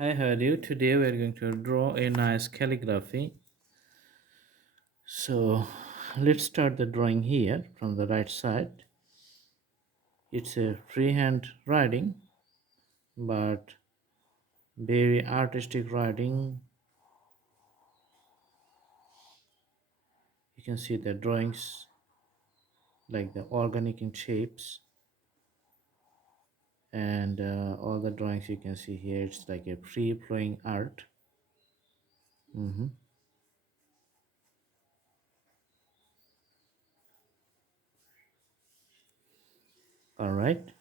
Hi, how are you? Today we are going to draw a nice calligraphy. So let's start the drawing here from the right side. It's a freehand writing, but very artistic writing. You can see the drawings like the organic in shapes, and all the drawings you can see here. It's like a free flowing art. Mhm. All right.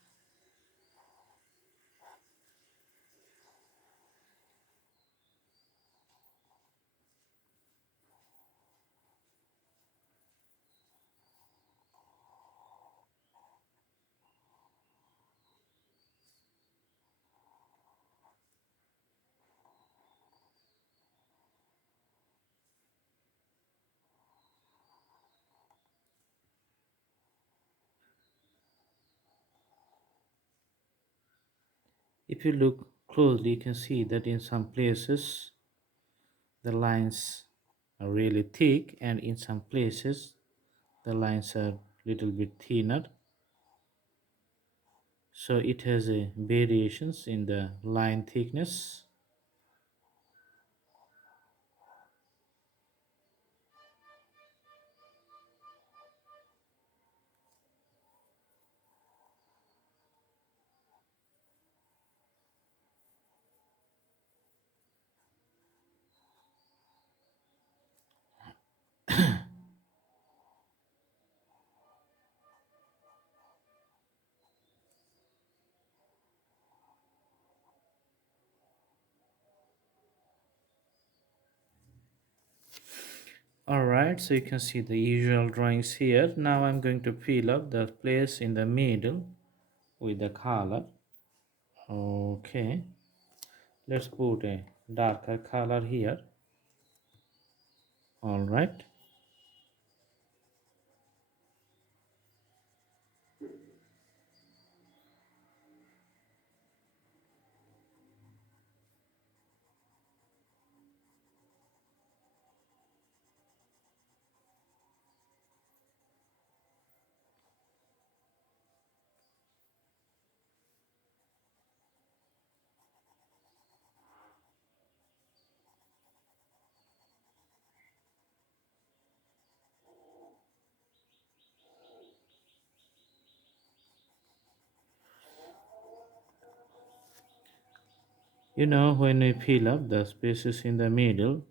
If you look closely, you can see that in some places the lines are really thick, and in some places the lines are little bit thinner, so it has a variations in the line thickness. All right, so you can see the usual drawings here. Now I'm going to fill up the place in the middle with the color. Okay, let's put a darker color here. All right. When we fill up the spaces in the middle,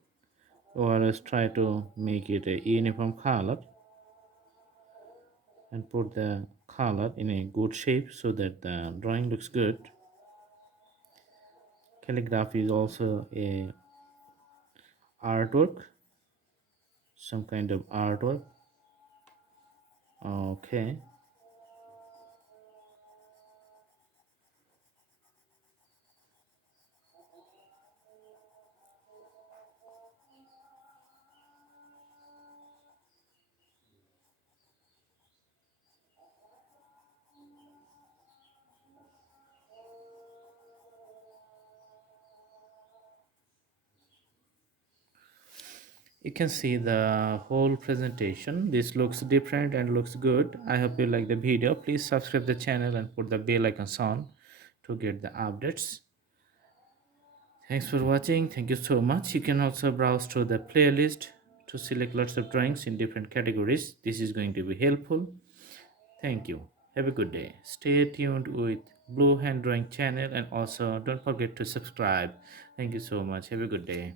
or else try to make it a uniform color and put the color in a good shape so that the drawing looks good. Calligraphy is also a artwork, some kind of artwork. Okay, you can see the whole presentation. This looks different and looks good. I hope you like the video. Please subscribe the channel and put the bell icon on to get the updates. Thanks for watching. Thank you so much. You can also browse through the playlist to select lots of drawings in different categories. This is going to be helpful. Thank you. Have a good day. Stay tuned with Blue Hand Drawing channel, and also don't forget to subscribe. Thank you so much. Have a good day.